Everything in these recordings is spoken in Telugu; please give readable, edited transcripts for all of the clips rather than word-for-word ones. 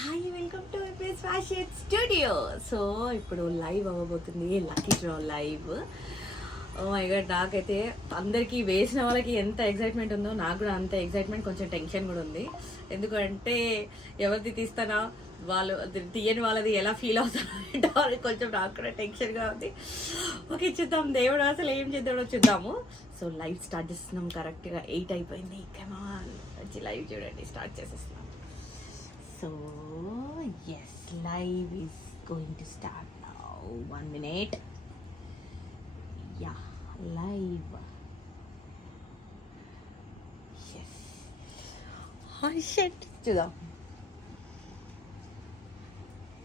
Hi welcome to MS fashion studio. So ఇప్పుడు లైవ్ అవ్వబోతుంది, lucky draw live. Oh my god, నాకైతే అందరికీ వేసిన వాళ్ళకి ఎంత ఎగ్జైట్మెంట్ ఉందో నాకు కూడా అంత ఎగ్జైట్మెంట్, కొంచెం టెన్షన్ కూడా ఉంది. ఎందుకంటే ఎవరిది తీస్తానా, వాళ్ళు తీయని వాళ్ళది ఎలా ఫీల్ అవుతారంటే కొంచెం నాకు కూడా టెన్షన్గా ఉంది. ఓకే చూద్దాం, దేవుడు అసలు ఏం చేద్దాడో చూద్దాము. సో లైవ్ స్టార్ట్ చేస్తున్నాం. కరెక్ట్గా 8 అయిపోయింది. కమాన్ వచ్చి లైవ్ చూడండి, స్టార్ట్ చేసేస్తున్నాం. So yes, live is going to start now. 1 minute. Yeah, live. Yes. Oh shit. Chuda.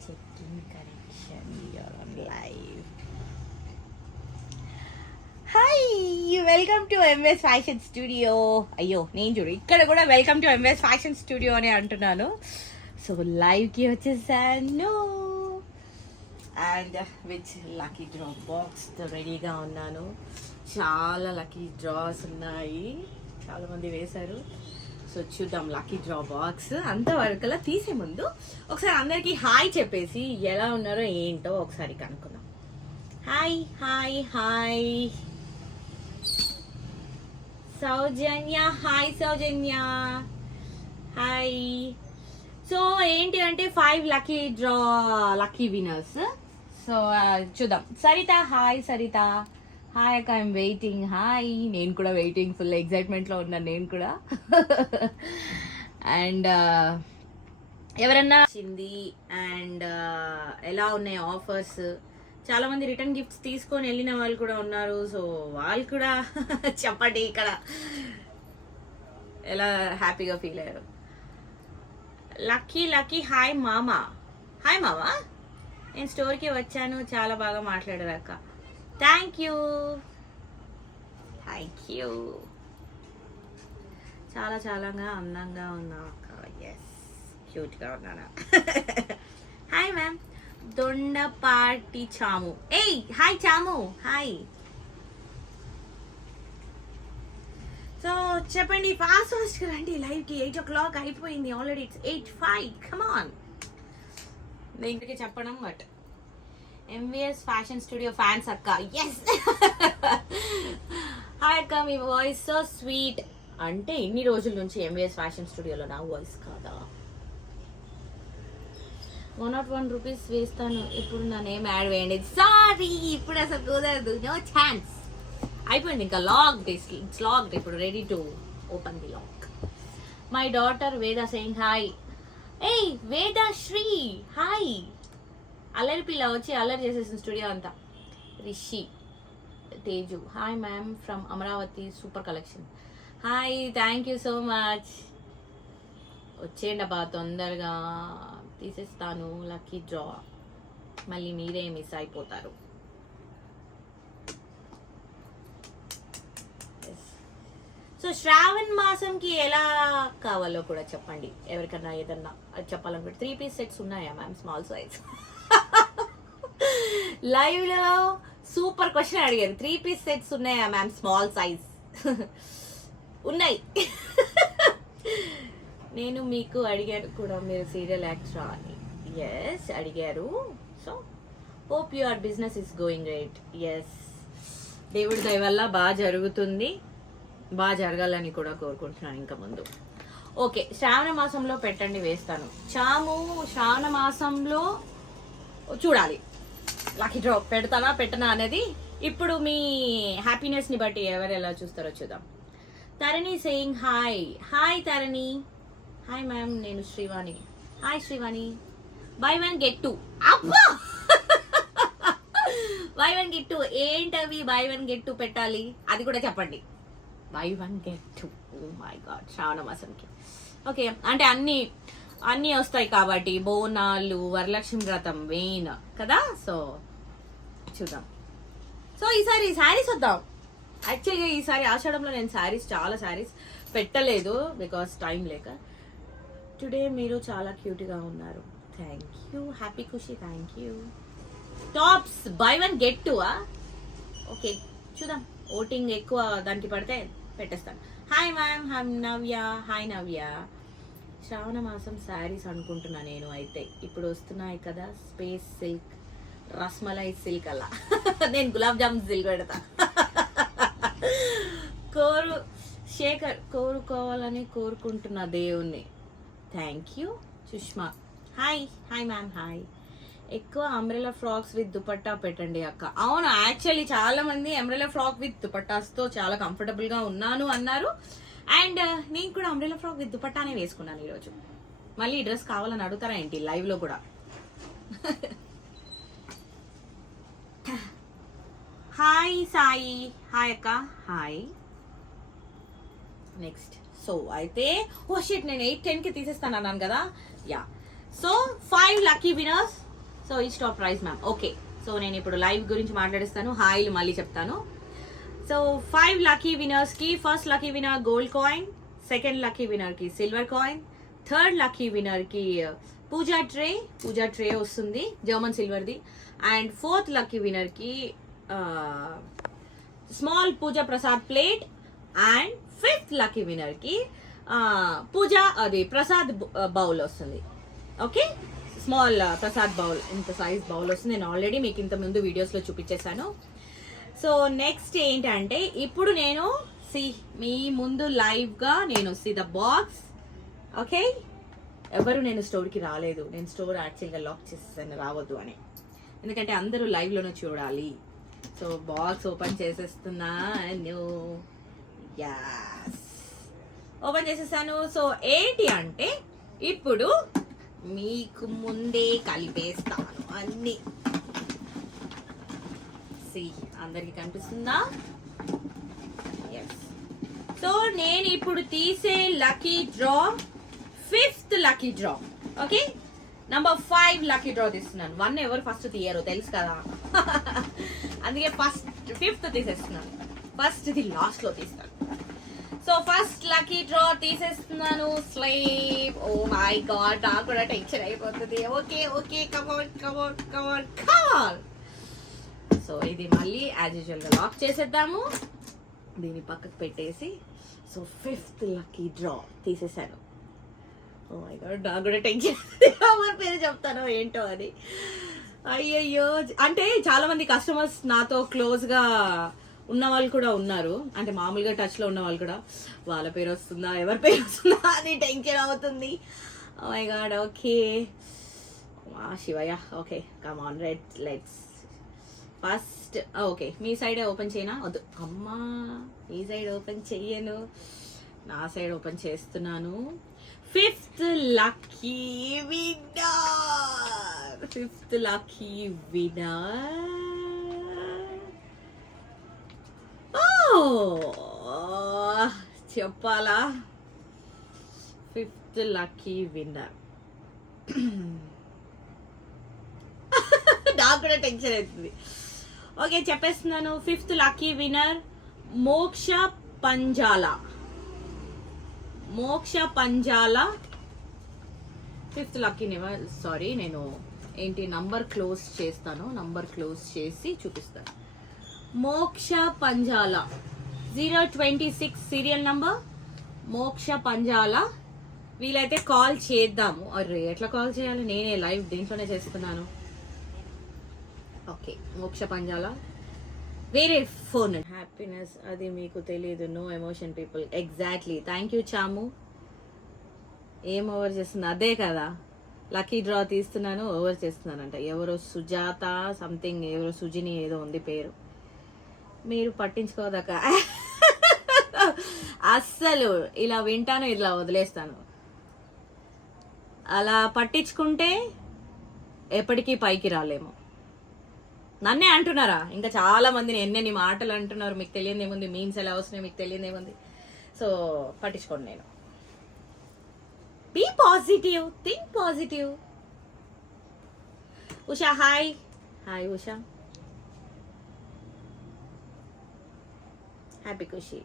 Checking connection. You're on live. Hi, welcome to MS Fashion Studio. అయ్యో నేను చూడు ఇక్కడ కూడా welcome to MS Fashion Studio అని అంటున్నాను. సో లైవ్కి వచ్చేసాను అండ్ విత్ లక్కీ డ్రా బాక్స్తో రెడీగా ఉన్నాను. చాలా లక్కీ డ్రాస్ ఉన్నాయి, చాలామంది వేశారు. సో చూద్దాం లక్కీ డ్రా బాక్స్. అంతవరకులా తీసే ముందు ఒకసారి అందరికీ హాయ్ చెప్పేసి ఎలా ఉన్నారో ఏంటో ఒకసారి కనుక్కుందాం. హాయ్ హాయ్ హాయ్ సౌజన్య, హాయ్ సౌజన్య, హాయ్. సో ఏంటి అంటే 5 లక్కీ విన్నర్స్. సో చూద్దాం. సరిత, హాయ్ సరిత, హాయ్ అక్క, ఐఎమ్ వెయిటింగ్. హాయ్, నేను కూడా వెయిటింగ్, ఫుల్ ఎగ్జైట్మెంట్లో ఉన్నాను నేను కూడా. అండ్ ఎవరన్నా వచ్చింది అండ్ ఎలా ఉన్నాయి ఆఫర్స్, చాలా మంది రిటర్న్ గిఫ్ట్స్ తీసుకొని వెళ్ళిన వాళ్ళు కూడా ఉన్నారు. సో వాళ్ళు కూడా చెప్పండి ఇక్కడ ఎలా హ్యాపీగా ఫీల్ అయ్యారు. లక్కీ హాయ్ మామా. హాయ్ మామా, నేను స్టోర్కి వచ్చాను, చాలా బాగా మాట్లాడారు అక్క. Thank you. చాలా అందంగా ఉన్నా అక్క. ఎస్, క్యూట్గా ఉన్నాను. Hi ma'am. దొండపాటి చాము. ఏయ్ హాయ్ చాము, హాయ్. సో చెప్పండి, ఫాస్ట్ రండి లైవ్కి. 8 o'clock అయిపోయింది ఆల్రెడీ. ఇట్స్ 8:05. కమాన్. నేను ఇంటికి చెప్పడం but MVS fashion studio fans అక్క. ఎస్. హాయ్ అక్క, మీ వాయిస్ సో స్వీట్. అంటే ఇన్ని రోజుల నుంచి ఎంవిఎస్ ఫ్యాషన్ స్టూడియోలో నా వాయిస్ కాదా? 101 రూపీస్ వేస్తాను, ఇప్పుడు నా నేమ్ యాడ్ వేయండి. సారీ, ఇప్పుడు అసలు కుదరదు, నో ఛాన్స్. అయిపోయింది, ఇంకా లాక్డ్. It's locked. ఇప్పుడు ready to open the lock. My daughter Veda saying hi. ఏయ్ వేద శ్రీ, హాయ్. అల్లరి పిల్ల వచ్చి అల్లరి చేసేసిన స్టూడియో అంతా. Rishi Teju, hi ma'am from Amaravati, super collection. Hi, thank you so much. వచ్చేయండి అబ్బా, తొందరగా తీసేస్తాను లక్కీ డ్రా, మళ్ళీ మీరే మిస్ అయిపోతారు. సో శ్రావణ్ మాసంకి ఎలా కావాలో కూడా చెప్పండి. ఎవరికన్నా ఏదన్నా అది చెప్పాలనుకుంటే 3 piece సెట్స్ ఉన్నాయా మ్యామ్, స్మాల్ సైజ్? లైవ్ లో సూపర్ క్వశ్చన్ అడిగారు. 3 piece సెట్స్ ఉన్నాయా మ్యామ్, స్మాల్ సైజ్? ఉన్నాయి. నేను మీకు అడిగాను కూడా, మీరు సీరియల్ యాక్టరా అని. ఎస్ అడిగారు. So hope your business is going right. Yes, దేవుడి దయ వల్ల బాగా జరుగుతుంది, బాగా జరగాలని కూడా కోరుకుంటున్నాను ఇంకా ముందు. ఓకే, శ్రావణ మాసంలో పెట్టండి, వేస్తాను. చాము, శ్రావణ మాసంలో చూడాలి లక్కీ డ్రా పెడతానా పెట్టనా అనేది ఇప్పుడు మీ హ్యాపీనెస్ ని బట్టి ఎవరు ఎలా చూస్తారో చూద్దాం. తరణి సేయింగ్ హాయ్. హాయ్ తరణి. హాయ్ మ్యామ్, నేను Srivani. Hi Srivani. By 1 get 2. అబ్బా, బై 1 get 2 ఏంటవి? బై 1 get 2 పెట్టాలి, అది కూడా చెప్పండి. Buy 1 get 2. Oh my god, Shravana మాసంకి. ఓకే, అంటే అన్నీ వస్తాయి కాబట్టి, బోనాలు, వరలక్ష్మి వ్రతం, మెయిన్ కదా. సో చూద్దాం. సో ఈసారి శారీస్ వద్దాం. యాక్చువల్గా ఈసారి ఆషాఢంలో నేను చాలా శారీస్ పెట్టలేదు బికాస్ టైం లేక. టుడే మీరు చాలా క్యూట్గా ఉన్నారు. Thank you. Happy Khushi, thank you. Tops by 1 get 2. Okay చూద్దాం, ఓటింగ్ ఎక్కువ దానికి పడితే పెట్టేస్తాను. Hi ma'am, hi Navya. Hi Navya. శ్రావణ మాసం శారీస్ అనుకుంటున్నా నేను అయితే. ఇప్పుడు వస్తున్నాయి కదా స్పేస్ సిల్క్, రస్మలై సిల్క్ అలా. నేను గులాబ్ జామున్ సిల్క్ పెడతా. శేఖర్ కోరుకోవాలని కోరుకుంటున్నా దేవుణ్ణి. Thank you. Sushma hi ma'am hi. ఎక్కువ అంబ్రెలా ఫ్రాక్స్ విత్ దుపట్టా పెట్టండి అక్క. అవును, యాక్చువల్లీ చాలా మంది అంబ్రెలా ఫ్రాక్ విత్ దుపట్టాస్తో చాలా కంఫర్టబుల్ గా ఉన్నాను అన్నారు. అండ్ నేను కూడా అంబ్రెలా ఫ్రాక్ విత్ దుపట్టానే వేసుకున్నాను ఈరోజు. మళ్ళీ ఈ డ్రెస్ కావాలని అడుగుతారా ఏంటి లైవ్ లో కూడా? హాయ్ సాయి. హాయ్ అక్క. హాయ్. నెక్స్ట్ సో అయితే ఓ షిట్, నేను 8:10కి తీసేస్తాను అన్నాను కదా. Yeah, so 5 lucky winners. So ఈ stop price ma'am. Okay, so నేను ఇప్పుడు లైవ్ గురించి మాట్లాడిస్తాను. హాయ్లు మళ్ళీ చెప్తాను. సో 5 లక్కీ వినర్స్ కి first lucky winner gold coin, second lucky winner కి silver coin, third lucky winner కి పూజా ట్రే వస్తుంది జర్మన్ సిల్వర్ది, అండ్ ఫోర్త్ లక్కీ వినర్ కి small Pooja prasad plate, and fifth lucky winner కి పూజా అది ప్రసాద్ బౌల్ వస్తుంది. ఓకే, స్మాల్ ప్రసాద్ బౌల్, ఇంత సైజ్ బౌల్ వస్తుంది. నేను ఆల్రెడీ మీకు ఇంత ముందు వీడియోస్లో చూపించేశాను. సో నెక్స్ట్ ఏంటంటే ఇప్పుడు నేను మీ ముందు లైవ్గా నేను ద బాక్స్. ఓకే, ఎవరు నేను స్టోర్కి రాలేదు. నేను స్టోర్ యాక్చువల్గా లాక్ చేసేసాను రావద్దు అని, ఎందుకంటే అందరూ లైవ్లోనే చూడాలి. సో బాక్స్ ఓపెన్ చేసేస్తున్నాను. యాస్, ఓపెన్ చేసేసాను. సో ఏంటి అంటే ఇప్పుడు మీకు ముందే కలిపేస్తాను అన్ని. అందరికి కనిపిస్తుందా? ఎస్. సో నేను ఇప్పుడు తీసే lucky draw 5th lucky draw. Okay, number 5 lucky draw తీస్తున్నాను. 1 ఎవరు ఫస్ట్ తీయరు తెలుసు కదా. అందుకే 5th తీసేస్తున్నాను. ఫస్ట్ది లాస్ట్ లో తీస్తాను. సో ఫస్ట్ లక్కీ డ్రా తీసేస్తున్నాను. స్లీప్. ఓ మై గాడ్, నాకు కూడా టెన్షన్ అయిపోతుంది. Okay come on. సో ఇది మళ్ళీ యాజ్ యూజువల్ గా లాక్ చేసేద్దాము. దీన్ని పక్కకు పెట్టేసి సో 5th లక్కీ డ్రా తీసేసాను. ఓ మై గాడ్, నాకు కూడా టెన్షన్. ఎవరి పేరు చెప్తానో ఏంటో అని. అయ్యయ్యో, అంటే చాలా మంది కస్టమర్స్ నాతో క్లోజ్ గా ఉన్న వాళ్ళు కూడా ఉన్నారు, అంటే మామూలుగా టచ్ లో ఉన్న వాళ్ళు కూడా. వాళ్ళ పేరు వస్తుందా ఎవరి పేరు వస్తుందా అని టెన్షన్ అవుతుంది. Oh my god. Okay Shivayya. Okay come on let's first. Okay, మీ సైడ్ ఓపెన్ చేయనా? వద్దు అమ్మా, మీ సైడ్ ఓపెన్ చెయ్యను, నా సైడ్ ఓపెన్ చేస్తున్నాను. 5th lucky winner. 5th lucky winner. చెప్పాలా? 5th lucky winner. నాకు కూడా టెన్షన్ అవుతుంది. ఓకే, చెప్పేస్తున్నాను. 5th లక్కీ విన్నర్ మోక్ష పంజాలా. 5th లక్కీ సారీ, నేను ఏంటి నంబర్ క్లోజ్ చేస్తాను. నంబర్ క్లోజ్ చేసి చూపిస్తాను. మోక్ష పంజాలా 026 సీరియల్ నంబర్. మోక్ష పంజాలా. వీలైతే కాల్ చేద్దాము. అరే ఎట్లా కాల్ చేయాలి? నేనే లైవ్ దీంట్లోనే చేస్తున్నాను. ఓకే, మోక్ష పంజాలా. వేరే ఫోన్. హ్యాపీనెస్ అది మీకు తెలియదు. No emotion people. Exactly. Thank you Chamu. ఏం ఓవర్ చేస్తుంది? అదే కదా, లక్కీ డ్రా తీస్తున్నాను ఓవర్ చేస్తున్నానంట. ఎవరో సుజాత సంథింగ్, ఎవరో సుజిని ఏదో ఉంది పేరు. మీరు పట్టించుకోదాక అస్సలు ఇలా వింటాను, ఇలా వదిలేస్తాను. అలా పట్టించుకుంటే ఎప్పటికీ పైకి రాలేము. నన్నే అంటున్నారా? ఇంకా చాలా మందిని ఎన్నెన్ని మాటలు అంటున్నారు. మీకు తెలియదు ఏముంది, మీమ్స్ ఎలా వస్తున్నాయి మీకు తెలియదు ఏముంది. సో పట్టించుకోండి. నేను be positive, think positive. Usha hi. Hi Usha. Happy Khushi.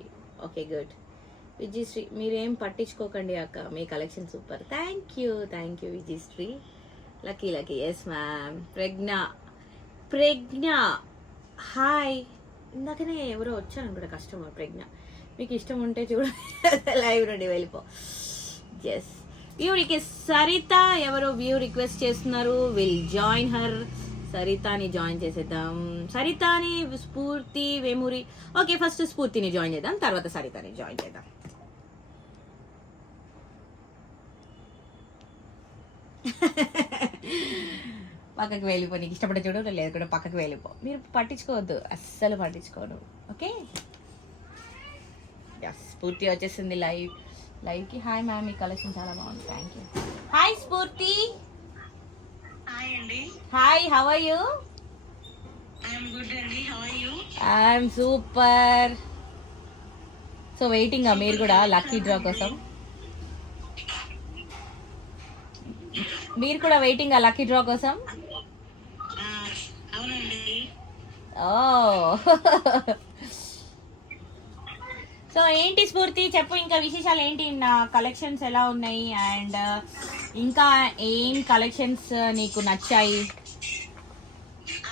Okay good. Vijayasri మీరేం పట్టించుకోకండి అక్క, మీ collection super. Thank you Vijayasri. Lucky yes ma'am. Pragna hi. ఇందాకనే ఎవరో వచ్చాను కూడా కస్టమర్. ప్రజ్ఞ, మీకు ఇష్టం ఉంటే చూడండి లైవ్ నుండి వెళ్ళిపో. ఎస్, వ్యూ రిక్వెస్ట్ సరిత ఎవరో వ్యూ రిక్వెస్ట్ చేస్తున్నారు. Will join her. సరితాని జాయిన్ చేసేద్దాం. సరితాని స్ఫూర్తి వేమూరి. ఓకే, ఫస్ట్ స్ఫూర్తిని జాయిన్ చేద్దాం, తర్వాత సరితాని జాయిన్ చేద్దాం. పక్కకి వెళ్ళిపో, నీకు ఇష్టపడే చూడు, లేదు కూడా పక్కకి వెళ్ళిపో. మీరు పట్టించుకోవద్దు, అస్సలు పట్టించుకోను. ఓకే, స్ఫూర్తి వచ్చేసింది లైవ్కి. హాయ్ మ్యామ్, మీ కలెక్షన్ చాలా బాగుంది, thank you. Hi Sphoorthi. Hi అండి. Hi, how are you? I'm good అండి, how are you? I'm super. So waiting మీరు కూడా లక్కీ డ్రా కోసం? మీరు కూడా వెయిటింగ్ లక్కీ డ్రా కోసం? అవునండి. ఓ సో ఏంటి స్ఫూర్తి చెప్పు, ఇంకా విశేషాలు ఏంటి? నా కలెక్షన్స్ ఎలా ఉన్నాయి అండ్ ఇంకా ఏం కలెక్షన్స్ నీకు నచ్చాయి?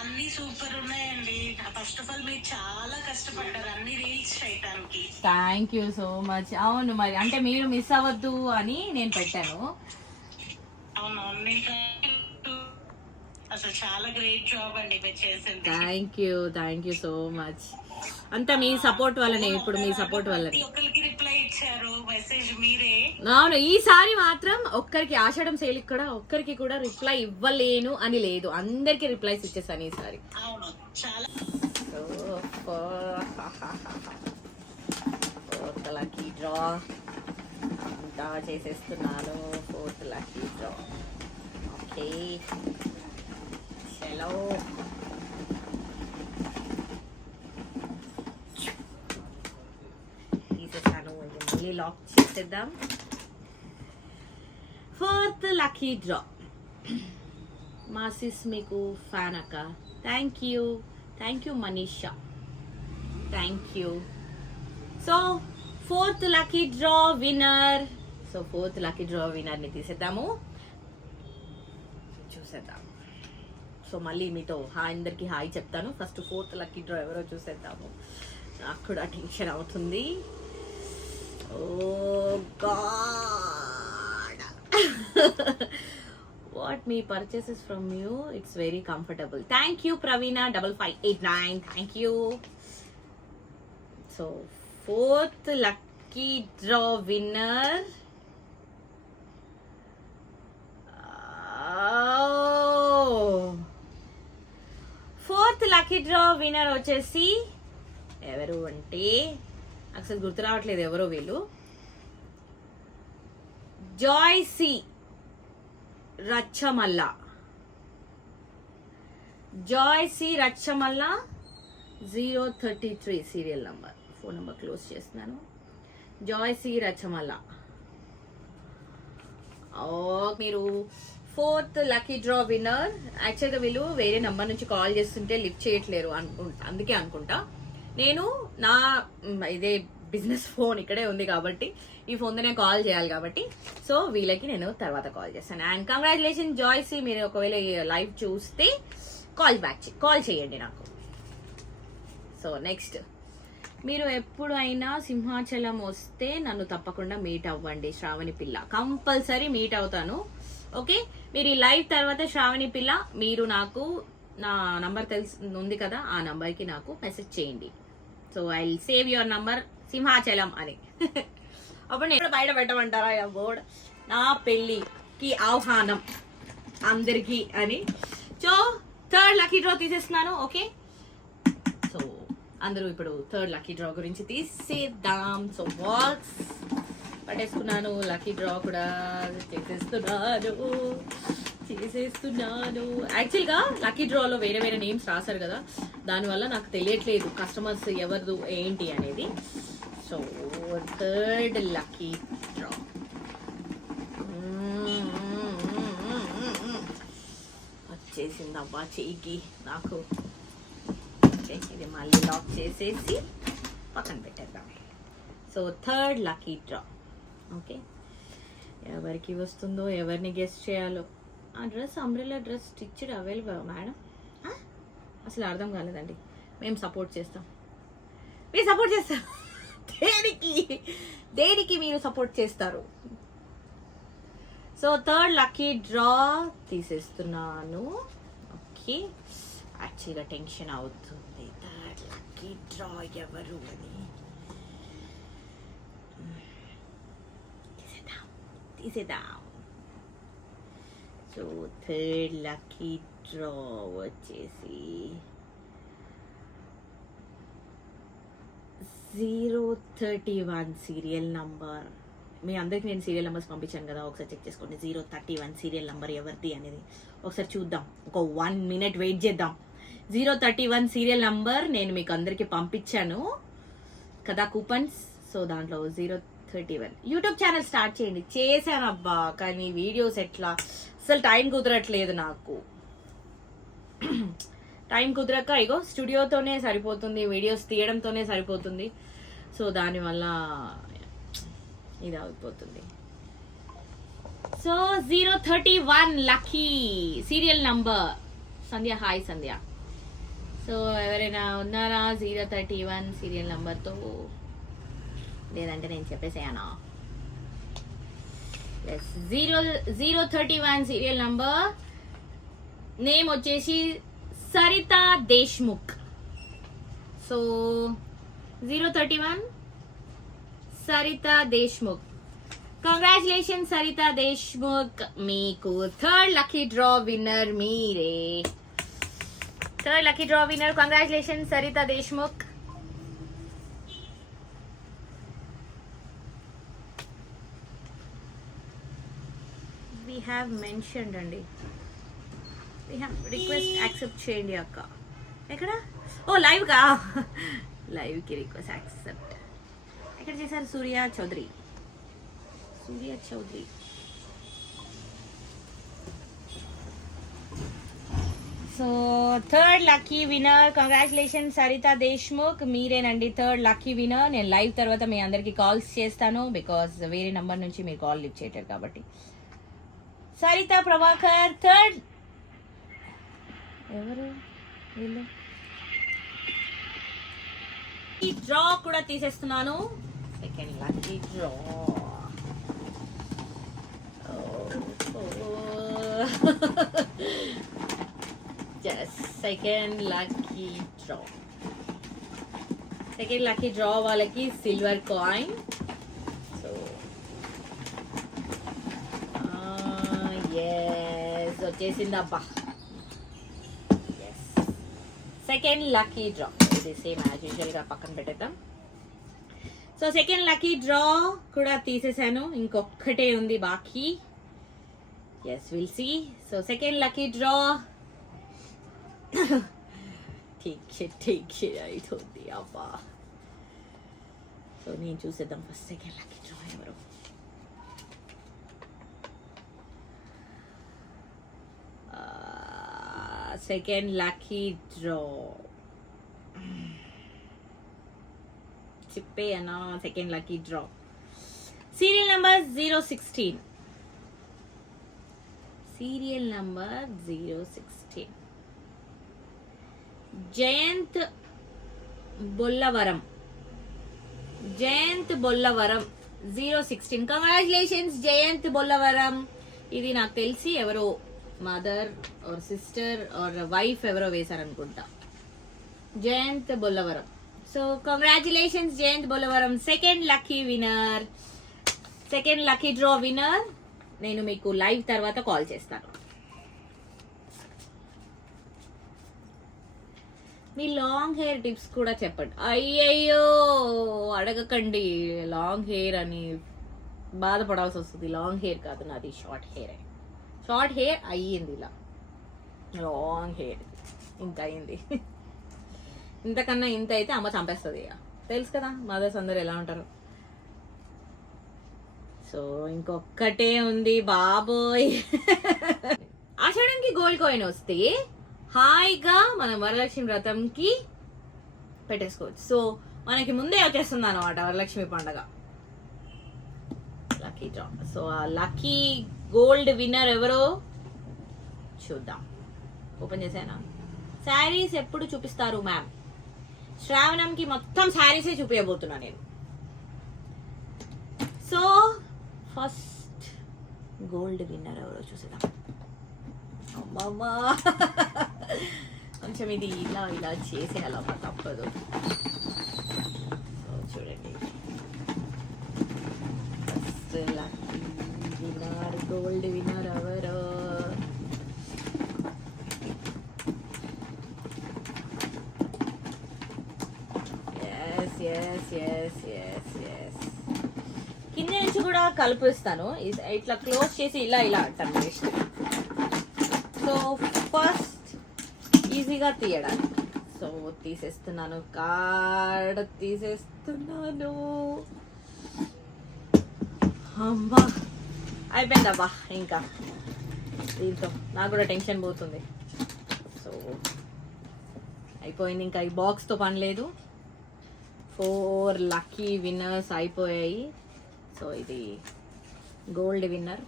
అన్ని సూపర్ ఉన్నాయండి. ఫస్ట్ ఆఫ్ ఆల్ మీరు చాలా కష్టపడ్డారు అన్ని రీల్స్ చేయడానికి. Thank you so much. అవును, మరి అంటే మీరు మిస్ అవ్వద్దు అని నేను పెట్టాను. అవునవును, అసలు చాలా గ్రేట్ జాబ్ అండి మీరు చేసింది. Thank you so much. అంతా మీ సపోర్ట్ వల్లనే, ఇప్పుడు మీ సపోర్ట్ వల్లనే. ఒకరికి రిప్లై ఇచ్చారు మెసేజ్ మీరే. అవును, ఈసారి మాత్రం ఒక్కరికి ఆషాఢం సేల్ కూడా ఒక్కరికి కూడా రిప్లై ఇవ్వలేను అని లేదు, అందరికి రిప్లైస్ ఇచ్చేసాను ఈసారి. అవును, చాలా. ఫోర్త్ లక్కీ డ్రా అంతా చేసేస్తున్నాను. Fourth lucky draw. ఓకే, చలో. తీసేసాను, ఇది మళ్ళీ లాక్ చేసేద్దాం. Fourth lucky draw. మా సిస్ మీకు ఫ్యాన్ అక్క. Thank you Manisha, thank you. So fourth lucky draw winner. So fourth lucky draw విన్నర్ని తీసేద్దాము, చూసేద్దాం. సో మళ్ళీ మీతో అందరికి హాయ్ చెప్తాను. ఫస్ట్ ఫోర్త్ లక్కీ డ్రా ఎవరో చూసేద్దాము, నాకు కూడా టెన్షన్ అవుతుంది. Oh god, what me purchases from you, it's very comfortable. Thank you Praveena 5589, thank you. So fourth lucky draw winner వచ్చేసి ఎవరు అంటే అసలు గుర్తు రావట్లేదు ఎవరో వీళ్ళు. Joycee Rachamalla 033 serial number. Phone number close చేస్తున్నాను. జాయ్సీ రచ్చమల్ల. మీరు ఫోర్త్ లక్కీ డ్రా విన్నర్. యాక్చువల్గా వీళ్ళు వేరే నెంబర్ నుంచి కాల్ చేస్తుంటే లిఫ్ట్ చేయట్లేరు అందుకే అనుకుంటా. నేను నా ఇదే బిజినెస్ ఫోన్ ఇక్కడే ఉంది కాబట్టి ఈ ఫోన్తో నేను కాల్ చేయాలి కాబట్టి సో వీళ్ళకి నేను తర్వాత కాల్ చేస్తాను. అండ్ కంగ్రాచులేషన్ జాయ్సీ, మీరు ఒకవేళ లైవ్ చూస్తే కాల్ చేయండి నాకు. సో నెక్స్ట్, మీరు ఎప్పుడైనా సింహాచలం వస్తే నన్ను తప్పకుండా మీట్ అవ్వండి శ్రావణి పిల్ల. కంపల్సరీ మీట్ అవుతాను. ఓకే, మీరు ఈ లైవ్ తర్వాత శ్రావణి పిల్ల మీరు నాకు నా నంబర్ ఉంది కదా, ఆ నంబర్కి నాకు మెసేజ్ చేయండి. So I will save your number Simhachalam అని. అప్పుడు నేను బయట పెట్టమంటారా ఆ బోర్డ్, నా పెళ్ళికి ఆహ్వానం అందరికీ అని. సో థర్డ్ లక్కీ డ్రా తీసేస్తున్నాను. ఓకే, సో అందరూ ఇప్పుడు థర్డ్ లక్కీ డ్రా గురించి తీసేద్దాం. సో బాక్స్ పట్టేసుకున్నాను, లక్కీ డ్రా కూడా చేసేస్తున్నాను. యాక్చువల్గా లక్కీ డ్రాలో వేరే వేరే నేమ్స్ రాశారు కదా, దానివల్ల నాకు తెలియట్లేదు కస్టమర్స్ ఎవరు ఏంటి అనేది. సో థర్డ్ లక్కీ డ్రా వచ్చేసిందబ్బా చెయ్యికి నాకు. ఇది మళ్ళీ లాక్ చేసేసి పక్కన పెట్టేద్దాం. So third lucky draw. Okay, ఎవరికి వస్తుందో ఎవరిని గెస్ట్ చేయాలో. ఆ dress umbrella dress stitched available madam? అసలు అర్థం కాలేదండి. మేము సపోర్ట్ చేస్తాం, మీరు సపోర్ట్ చేస్తారు. దేనికి మీరు సపోర్ట్ చేస్తారు? సో థర్డ్ లక్కీ డ్రా తీసేస్తున్నాను. ఓకే, యాక్చువల్గా టెన్షన్ అవుతుంది. థర్డ్ లక్కీ డ్రా ఎవరు అని తీసేద్దాం. సో థర్డ్ లక్కీ డ్రా వచ్చేసి 031 సీరియల్ నంబర్. మీ అందరికి నేను సీరియల్ నెంబర్స్ పంపించాను కదా, ఒకసారి చెక్ చేసుకోండి. 031 సీరియల్ నెంబర్ ఎవరిది అనేది ఒకసారి చూద్దాం. ఒక 1 minute వెయిట్ చేద్దాం. 031 సీరియల్ నంబర్ నేను మీకు అందరికి పంపించాను కదా కూపన్స్. సో దాంట్లో 031 యూట్యూబ్ ఛానల్ స్టార్ట్ చేయండి. చేశాను అబ్బా, కానీ వీడియోస్ ఎట్లా అసలు టైం కుదరట్లేదు నాకు. టైం కుదరక ఇగో స్టూడియోతోనే సరిపోతుంది, వీడియోస్ తీయడంతోనే సరిపోతుంది. సో దానివల్ల ఇది అయిపోతుంది. So 031 lucky serial number. Sandhya, hi Sandhya. So ఎవరైనా ఉన్నారా 031 సీరియల్ నంబర్తో? లేదంటే నేను చెప్పేసానా? 031 సీరియల్ నంబర్ నేమ్ వచ్చేసి సరితా దేశ్ముఖ్. సో 031 సరితా దేశ్ముఖ్. కంగ్రాచులేషన్ సరితా దేశ్ముఖ్, మీకు థర్డ్ లక్కీ డ్రా విన్నర్ మీరే. Third lucky draw winner, congratulation Saritha Deshmukh. We have mentioned అండి. We have రిక్వెస్ట్ యాక్సెప్ట్ చేయండి అక్క. ఎక్కడ? ఓ లైవ్ కా, లైవ్ కి రిక్వెస్ట్ యాక్సెప్ట్ ఎక్కడ చేశారు? Surya Chowdary. So third lucky winner, congratulation Saritha Deshmukh, మీరేనండి థర్డ్ లక్కీ విన్నర్. నేను లైవ్ తర్వాత మీ అందరికి కాల్స్ చేస్తాను, బికాస్ వేరే నంబర్ నుంచి మీరు కాల్ లిఫ్ట్ చేయటారు కాబట్టి. సరితా ప్రభాకర్ థర్డ్. ఎవరు వీళ్ళు? ఈ డ్రా కూడా తీసేస్తున్నాను. Second lucky draw. Second lucky draw. Second lucky draw వాళ్ళకి సిల్వర్ కాయిన్. సో ఎస్ వచ్చేసింది అబ్బా. Yes second lucky draw. ఇది సేమ్ యాజ్ యూజువల్ గా పక్కన పెట్టేద్దాం. సో సెకండ్ లక్కీ డ్రా కూడా తీసేసాను, ఇంకొక్కటే ఉంది బాకీ. Yes will see. So second lucky draw take it అవుతుంది అబ్బా. సో నేను చూసేద్దాం ఫస్ట్ సెకండ్ లక్కీ డ్రా ఎవరు. సెకండ్ లక్కీ డ్రా చెప్పే అన్నా. Second lucky draw serial number 016. Serial number 016 Jayanth Bollavaram. 016. Congratulations Jayanth Bollavaram. ఇది నాకు తెలిసి ఎవరో mother or sister or wife ఎవరో వేశారనుకుంటా. Jayanth Bollavaram. So congratulations Jayanth Bollavaram, second lucky winner, second lucky draw winner. నేను మీకు లైవ్ తర్వాత కాల్ చేస్తాను. మీ లాంగ్ హెయిర్ టిప్స్ కూడా చెప్పండి. అయ్యయ్యో అడగకండి లాంగ్ హెయిర్ అని, బాధపడాల్సి వస్తుంది. లాంగ్ హెయిర్ కాదు నాది, షార్ట్ హెయిర్. షార్ట్ హెయిర్ అయ్యింది, ఇలా లాంగ్ హెయిర్ ఇంత అయింది. ఇంతకన్నా ఇంత అయితే అమ్మ చంపేస్తుంది. ఇక తెలుసు కదా మదర్స్ అందరు ఎలా ఉంటారు. సో ఇంకొక్కటే ఉంది బాబోయ్. ఆషాఢంకి గోల్డ్ కాయిన్ వస్తే హాయిగా మనం వరలక్ష్మి వ్రతంకి పెట్టేసుకోవచ్చు. సో మనకి ముందే వచ్చేస్తుంది అనమాట వరలక్ష్మి పండగ. Lucky draw. సో ఆ లక్కీ గోల్డ్ విన్నర్ ఎవరో చూద్దాం. ఓపెన్ చేసానా? శారీస్ ఎప్పుడు చూపిస్తారు మ్యామ్? శ్రావణంకి మొత్తం శారీసే చూపించబోతున్నా నేను. సో ఫస్ట్ గోల్డ్ విన్నర్ ఎవరో చూసేద్దాం. అమ్మమ్మా కొంచెం ఇది ఇలా ఇలా చేసేయాలమ్మా, తప్పదు. సో చూడండి, first lucky winner, gold winner ఎవరు? కింద నుంచి కూడా కలిపిస్తాను, ఇట్లా క్లోజ్ చేసి ఇలా ఇలా అంటాను నెక్స్ట్. సో ఫస్ట్ ఈజీగా తీయడానికి, సో తీసేస్తున్నాను, కార్డ్ తీసేస్తున్నాను. అమ్మా అయిపోయిందబ్బా, ఇంకా దీంతో నాకు కూడా టెన్షన్ పోతుంది. సో అయిపోయింది, ఇంకా ఈ బాక్స్తో పని లేదు. 4 లక్కీ విన్నర్స్ అయిపోయాయి. సో ఇది గోల్డ్ విన్నర్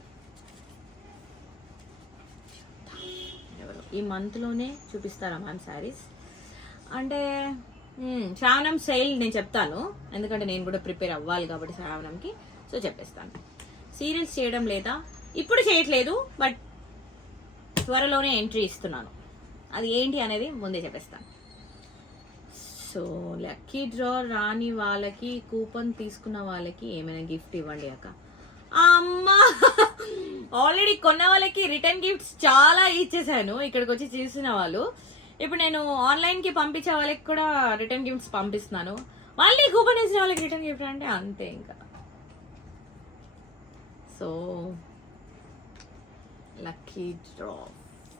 ఎవరు ఈ మంత్లోనే చూపిస్తారా మ్యామ్ శారీస్ అంటే? శ్రావణం సేల్ నేను చెప్తాను, ఎందుకంటే నేను కూడా ప్రిపేర్ అవ్వాలి కాబట్టి శ్రావణంకి. సో చెప్పేస్తాను. సీరియల్స్ చేయడం లేదా, ఇప్పుడు చేయట్లేదు, బట్ త్వరలోనే ఎంట్రీ ఇస్తున్నాను. అది ఏంటి అనేది ముందే చెప్పేస్తాను. సో లక్కీ డ్రా రాని వాళ్ళకి, కూపన్ తీసుకున్న వాళ్ళకి ఏమైనా గిఫ్ట్ ఇవ్వండి అక్క. అమ్మా ఆల్రెడీ కొన్న వాళ్ళకి రిటర్న్ గిఫ్ట్స్ చాలా ఇచ్చేసాను, ఇక్కడికి వచ్చి చూసిన వాళ్ళు. ఇప్పుడు నేను ఆన్లైన్కి పంపించే వాళ్ళకి కూడా రిటర్న్ గిఫ్ట్స్ పంపిస్తున్నాను. మళ్ళీ కూపన్ వేసిన వాళ్ళకి రిటర్న్ గిఫ్ట్ అంటే అంతే ఇంకా. So lucky draw,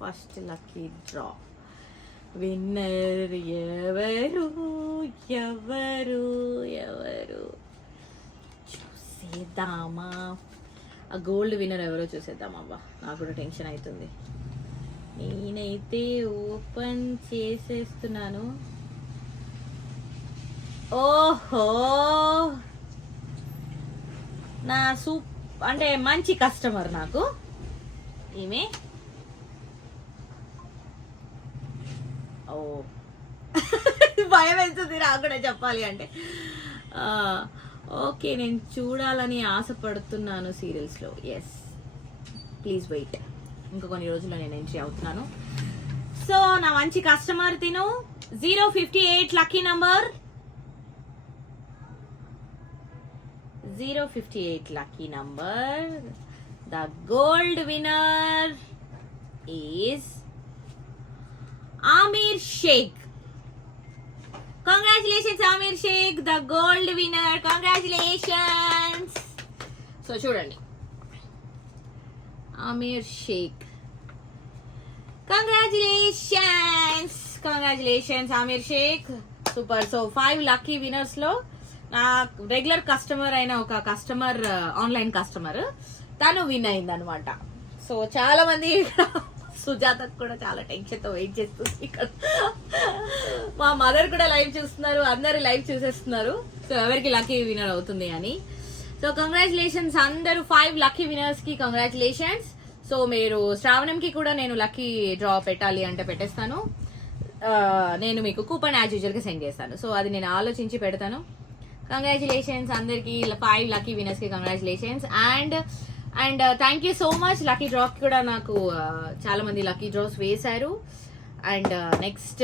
first lucky draw winner ఎవరు ఎవరు ఎవరు చూసేద్దామా? ఆ గోల్డ్ విన్నర్ ఎవరో చూసేద్దామబ్బా, నాకు కూడా టెన్షన్ అవుతుంది. నేనైతే ఓపెన్ చేసేస్తున్నాను. ఓహో, నా అంటే మంచి కస్టమర్ నాకు ఈమె. ఓ భయం వేస్తుంది నాకు కూడా చెప్పాలి అంటే. ఓకే, నేను చూడాలని ఆశపడుతున్నాను సీరియల్స్లో. ఎస్, ప్లీజ్ వెయిట్, ఇంకా కొన్ని రోజుల్లో నేను ఎంట్రీ అవుతున్నాను. సో నా మంచి కస్టమర్ తిను 058 lucky number, 058 lucky number. The gold winner is Amir Sheikh. Congratulations Amir Sheikh, the gold winner. Congratulations. So చూడండి, Amir Sheikh, congratulations, congratulations Amir Sheikh, super. So 5 lucky winners లో నా రెగ్యులర్ కస్టమర్ అయిన ఒక కస్టమర్, ఆన్లైన్ కస్టమర్, తను విన్ అయింది అనమాట. సో చాలా మంది సుజాతకు కూడా చాలా టెన్షన్ తో వెయిట్ చేస్తుంది ఇక్కడ. మా మదర్ కూడా లైవ్ చూస్తున్నారు, అందరు లైవ్ చూసేస్తున్నారు. సో ఎవరికి లక్కీ విన్నర్ అవుతుంది అని. సో కంగ్రాచులేషన్స్ అందరూ 5 లక్కీ విన్నర్స్ కి కంగ్రాచులేషన్స్. సో మీరు శ్రావణంకి కూడా నేను లక్కీ డ్రా పెట్టాలి అంటే పెట్టేస్తాను. నేను మీకు కూపన్ యాజ్ యూజువల్ గా సెండ్ చేస్తాను. సో అది నేను ఆలోచించి పెడతాను. కంగ్రాచులేషన్స్ అందరికి, 5 లక్కీ విన్నర్స్ కి congratulations. And thank you so much. Lucky drop కూడా నాకు చాలా మంది లక్కీ డ్రాస్ వేశారు. అండ్ నెక్స్ట్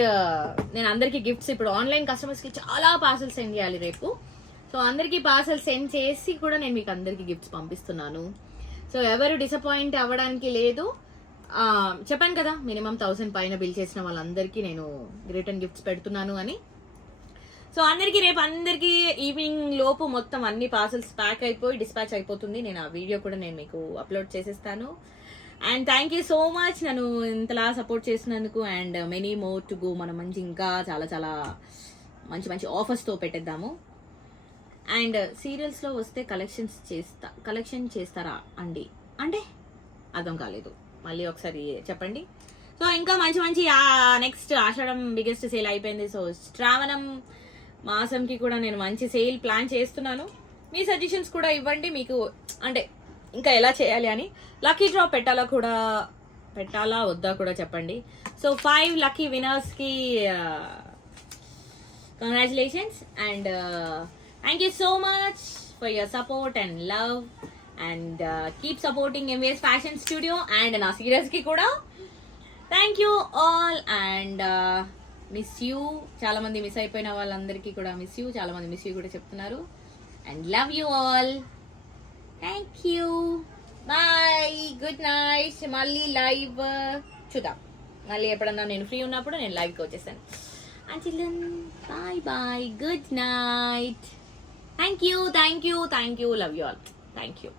నేను అందరికి గిఫ్ట్స్, ఇప్పుడు ఆన్లైన్ కస్టమర్స్ కి చాలా పార్సల్ సెండ్ చేయాలి రేపు. సో అందరికి పార్సల్ సెండ్ చేసి కూడా నేను మీకు అందరికి గిఫ్ట్స్ పంపిస్తున్నాను. సో ఎవరు డిసప్పాయింట్ అవ్వడానికి లేదు. చెప్పాను కదా, మినిమం 1000 పైన బిల్ చేసిన వాళ్ళందరికీ నేను రిటర్న్ గిఫ్ట్స్ పెడుతున్నాను అని. సో అందరికి రేపు అందరికి ఈవినింగ్ లోపు మొత్తం అన్ని పార్సల్స్ ప్యాక్ అయిపోయి డిస్పాచ్ అయిపోతుంది. నేను ఆ వీడియో కూడా నేను మీకు అప్లోడ్ చేసేస్తాను. And thank you so much నన్ను ఇంతలా సపోర్ట్ చేసినందుకు. And many more to go. మనం మంచి ఇంకా చాలా చాలా మంచి మంచి ఆఫర్స్తో పెట్టేద్దాము. అండ్ సీరియల్స్లో వస్తే కలెక్షన్ చేస్తారా అండి అంటే అర్థం కాలేదు, మళ్ళీ ఒకసారి చెప్పండి. సో ఇంకా మంచి మంచి నెక్స్ట్ ఆషాఢం బిగ్గెస్ట్ సేల్ అయిపోయింది. సో శ్రావణం మాసంకి కూడా నేను మంచి సేల్ ప్లాన్ చేస్తున్నాను. మీ సజెషన్స్ కూడా ఇవ్వండి, మీకు అంటే ఇంకా ఎలా చేయాలి అని. లక్కీ డ్రా పెట్టాలా వద్దా కూడా చెప్పండి. సో 5 లక్కీ విన్నర్స్కి congratulations. And thank you so much for your support and love. And keep supporting MVS fashion studio and నా సీరియల్స్కి కూడా. Thank you all and miss you. చాలా మంది మిస్ అయిపోయిన వాళ్ళందరికీ కూడా మిస్ యూ, చాలా మంది మిస్ యూ కూడా చెప్తున్నారు. And love you all. Thank you. Bye, good night. మళ్ళీ లైవ్ చూద్దాం, మళ్ళీ ఎప్పుడన్నా నేను ఫ్రీ ఉన్నప్పుడు నేను లైవ్కి వచ్చేస్తాను. Until then, bye bye, good night. Thank you, love you all. Thank you.